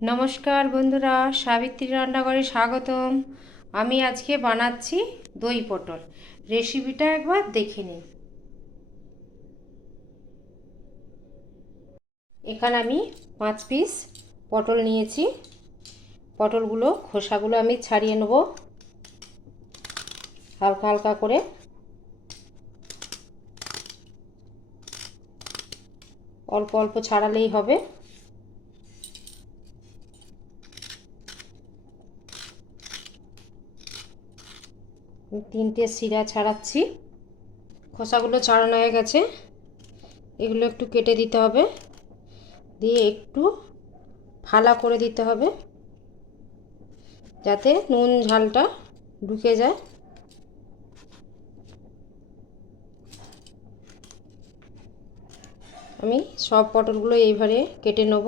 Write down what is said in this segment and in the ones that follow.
নমস্কার বন্ধুরা, সাবিত্রী রান্নাঘরে স্বাগতম। আমি আজকে বানাচ্ছি দই পটল। রেসিপিটা একবার দেখে নিন। এখানে আমি 5 পিস পটল নিয়েছি। পটলগুলো খোসাগুলো আমি ছাড়িয়ে নেব হালকা হালকা করে। অল্প অল্প ছাড়ালেই হবে। তিনটে শিরা ছাড়াচ্ছি। খোসাগুলো ছাড়ানো হয়ে গেছে। এগুলো একটু কেটে দিতে হবে, দিয়ে একটু ফালা করে দিতে হবে যাতে নুন ঝালটা ঢুকে যায়। আমি সব পটলগুলো এইভাবে কেটে নেব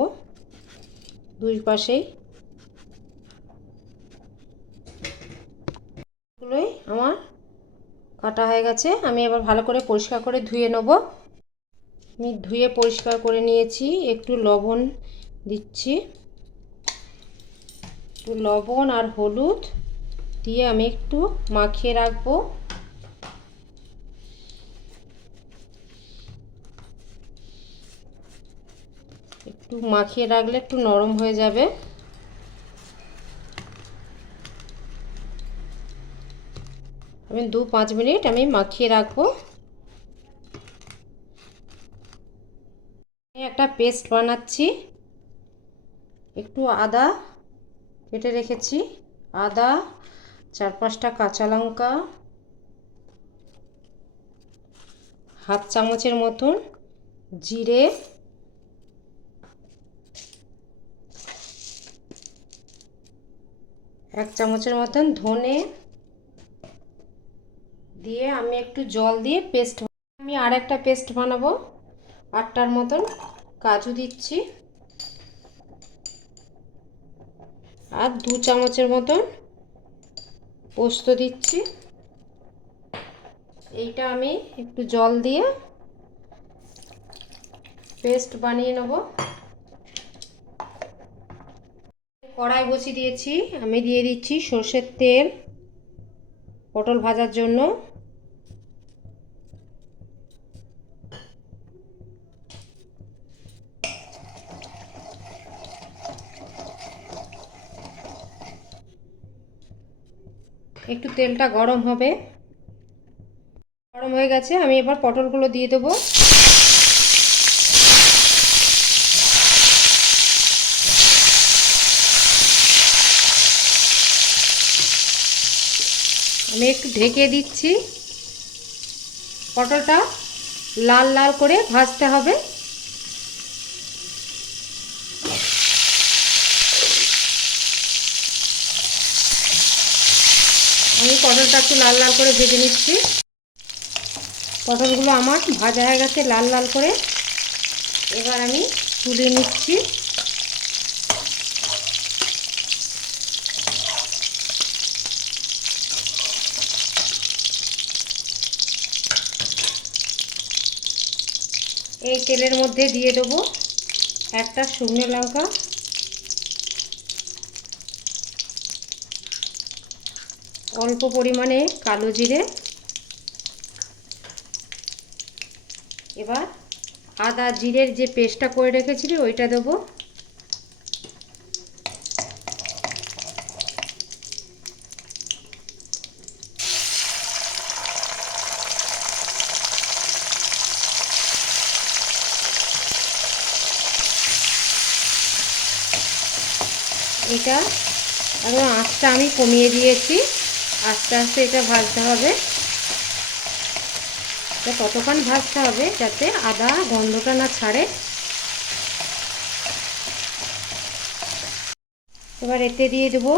দুই পাশেই। গুলোই আমার কাটা হয়ে গেছে। আমি এবার ভালো করে পরিষ্কার করে ধুয়ে নেব। আমি ধুয়ে পরিষ্কার করে নিয়েছি। একটু লবণ দিচ্ছি, একটু লবণ আর হলুদ দিয়ে আমি একটু মাখিয়ে রাখবো। একটু মাখিয়ে রাখলে একটু নরম হয়ে যাবে। আমি 2-5 মিনিট আমি মাখিয়ে রাখবো। একটা পেস্ট বানাচ্ছি। একটু আদা কেটে রেখেছি, আদা, 4-5টা কাঁচা লঙ্কা, হাফ চামচের মতন জিরে, 1 চামচের মতন ধনে দিয়ে আমি একটু জল দিয়ে পেস্ট। আমি আর একটা পেস্ট বানাবো। 8টার মতন কাজু দিচ্ছি আর 2 চামচের মতন পোস্ত দিচ্ছি। এইটা আমি একটু জল দিয়ে পেস্ট বানিয়ে নেব। কড়াই বসিয়ে দিয়েছি। আমি দিয়ে দিচ্ছি সর্ষের তেল পটল ভাজার জন্য। একটু তেলটা গরম হবে। গরম হয়ে গেছে। আমি এবার পটলগুলো দিয়ে দেবো। আমি একটু ঢেকে দিচ্ছি। পটলটা লাল লাল করে ভাজতে হবে। আমি পটলটা একটু লাল লাল করে ভেজে নিচ্ছি। পটলগুলো আমার ভাজা হয়ে গেছে লাল লাল করে। এবার আমি তুলে নিচ্ছি। এই তেলের মধ্যে দিয়ে দেবো একটা শুকনো লঙ্কা, অল্প পরিমাণে কালো জিরে। এবার আদা জিরের যে পেস্টটা করে রেখেছিলি ওইটা দেবো। এটা এখন আঁচটা আমি কমিয়ে দিয়েছি। আস্তে আস্তে এটা ভাজতে হবে। এটা ততক্ষণ ভাজতে হবে যাতে আদা গন্ধটা না ছাড়ে। এবার এতে দিয়ে দেবো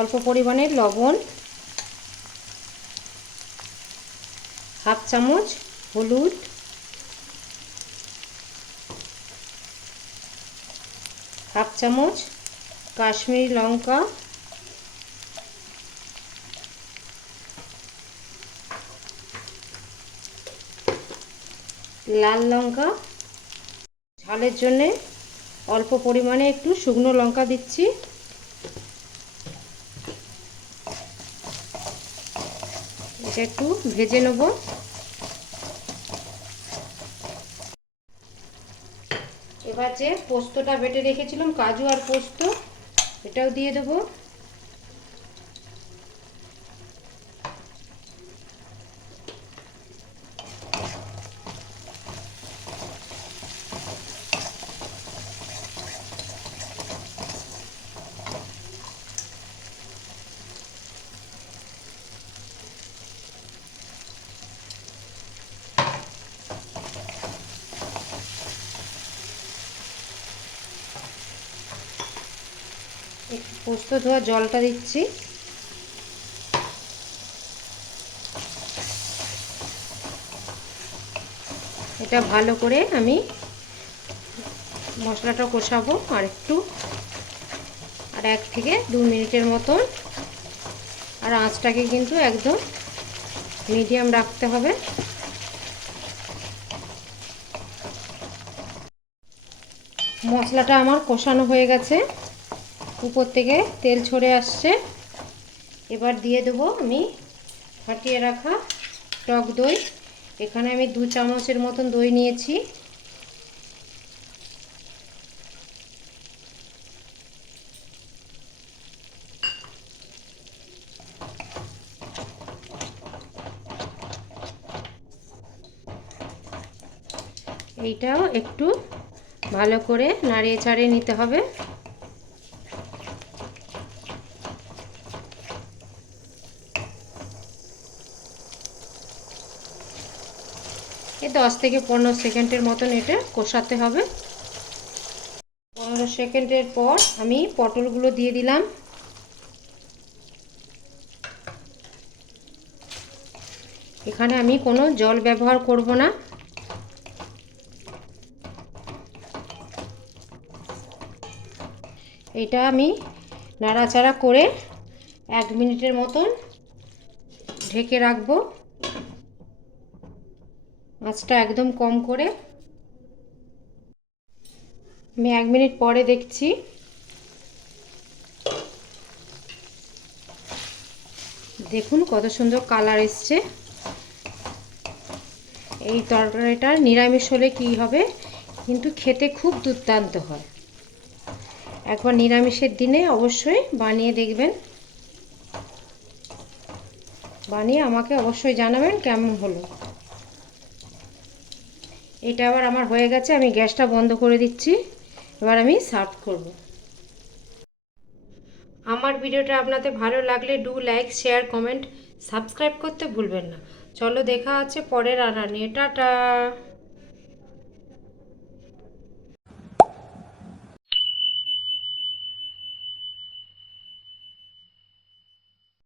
অল্প পরিমাণে লবণ, হাফ চামচ হলুদ, হাফ চামচ কাশ্মীরি লঙ্কা, লাল লঙ্কা ঝালের জন্যে অল্প পরিমাণে একটু শুকনো লঙ্কা দিচ্ছি। এটা একটু ভেজে নেব। এবার যে পোস্তটা বেটে রেখেছিলাম, কাজু আর পোস্ত, এটাও দিয়ে দেবো। একটু পোস্ত ধোয়া জলটা দিচ্ছি। এটা ভালো করে আমি মশলাটা কষাবো আর একটু, আর 1 থেকে 2 মিনিটের মতন। আর আঁচটাকে কিন্তু একদম মিডিয়াম রাখতে হবে। মশলাটা আমার কষানো হয়ে গেছে, উপর থেকে তেল ছড়ে আসছে। এবার দিয়ে দেবো আমি ফাটিয়ে রাখা টক দই। এখানে আমি 2 চামচের মতন দই নিয়েছি। এইটাও একটু ভালো করে নাড়িয়ে চাড়িয়ে নিতে হবে। এই 10 থেকে 15 সেকেন্ডের মতন এটা কষাতে হবে। 15 সেকেন্ডের পর আমি পটলগুলো দিয়ে দিলাম। এখানে আমি কোনো জল ব্যবহার করব না। এটা আমি নাড়াচাড়া করে 1 মিনিটের মতন ঢেকে রাখবো, আঁচটা একদম কম করে। আমি 1 মিনিট পরে দেখছি। দেখুন কত সুন্দর কালার এসছে। এই তরকারিটা নিরামিষ হলে কী হবে, কিন্তু খেতে খুব দুর্দান্ত হয়। একবার নিরামিষের দিনে অবশ্যই বানিয়ে দেখবেন, বানিয়ে আমাকে অবশ্যই জানাবেন কেমন হলো। এটা আবার আমার হয়ে গেছে, আমি গ্যাসটা বন্ধ করে দিচ্ছি। এবার আমি সার্ভ করব। আমার ভিডিওটা আপনাদের ভালো লাগলে do like, share, comment, subscribe করতে ভুলবেন না। চলো দেখা আছে পরের রান্না নিয়ে। টাটা।